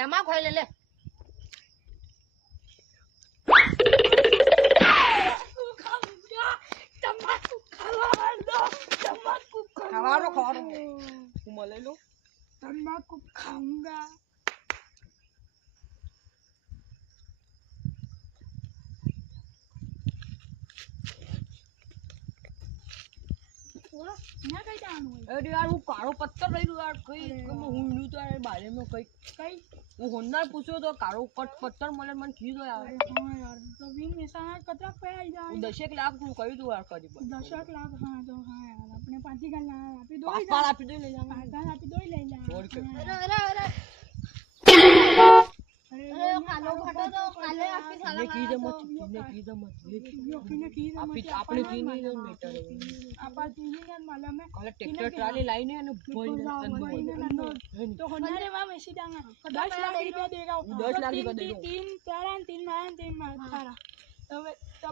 તમાકુ ખાઈ લે લે ખાવાનું હું મળે લો तम्बाकू खाऊंगा ना कहीं जाना अरे यार वो कारो पत्थर लई यार कई હું નું તો યાર બારે में कई હું હોન્નાર પૂછ્યો તો કારો પત્થર મળે મને કીધો યાર हां यार तो विन मेसाना कतरा पे आई जाए 10 लाख નું કહી દઉં યાર કરી 10 लाख हां तो हां यार अपने पांची गल्ला आपी दो પાપા આપી દે લઈ જા पापा आपी दो ले जा अरे कालो फटो तो काले आपी ने की दे मत આપણે કી નહીં લો મીટર आपा तीनी ने मालूम है કાલે ટ્રેક્ટર ટ્રાલી લાઈને અને तो होनारे वा मेसी डांगा 10 लाख रुपया देगा 10 लाख रुपया देगा 3 तारा 3 मारा 3 मारा तो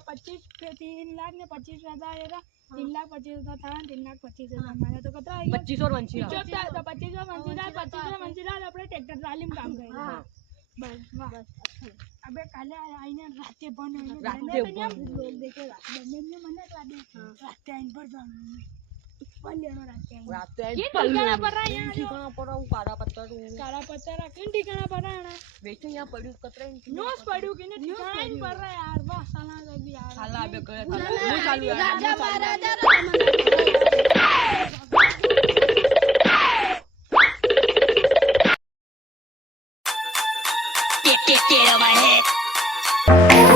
25 3 लाख ने 25,000 देगा 3 लाख 25,000 था 3 लाख 25,000 मारा तो कितना आई 25 और वंशी 25 तो 25 और मंजिला अपने ट्रैक्टर ट्राली में काम करेगा हां बस वाह अबे काले आईने राते बन राते बन लोग देखेगा बनने मना कर दे राते आइन पर जाना पल्लेनो राते आइन ये ठिकाना पर रहा यार ठिकाना पर हूं काला पत्थर किन ठिकाना पर रहा बेचे यहां पड़ू कतरे न्यूज़ पढ़ू कि नहीं ठिकाना पर रहा यार वाह साला भी यार साला अबे करे नहीं चालू यार राजा महाराजा Get away.